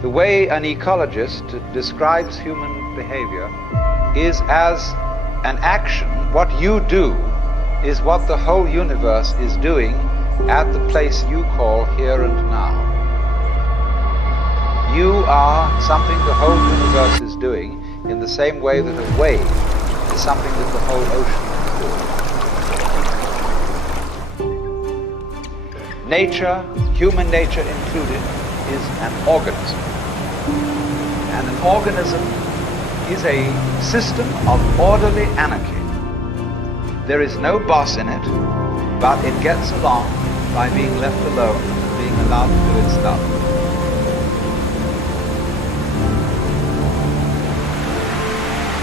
The way an ecologist describes human behavior is as an action. What you do is what the whole universe is doing at the place you call here and now. You are something the whole universe is doing in the same way that a wave is something that the whole ocean is doing. Nature, human nature included, is an organism. And an organism is a system of orderly anarchy. There is no boss in it, but it gets along by being left alone, being allowed to do its stuff.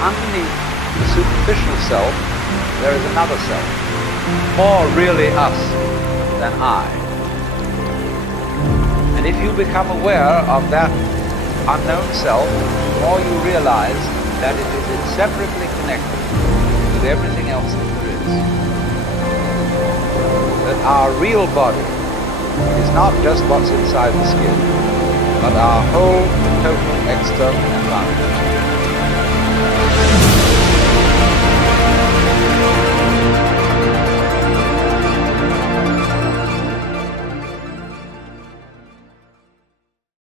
Underneath the superficial self, there is another self, more really us than I. And if you become aware of that unknown self, the more you realize that it is inseparably connected with everything else that there is. That our real body is not just what's inside the skin, but our whole total external environment.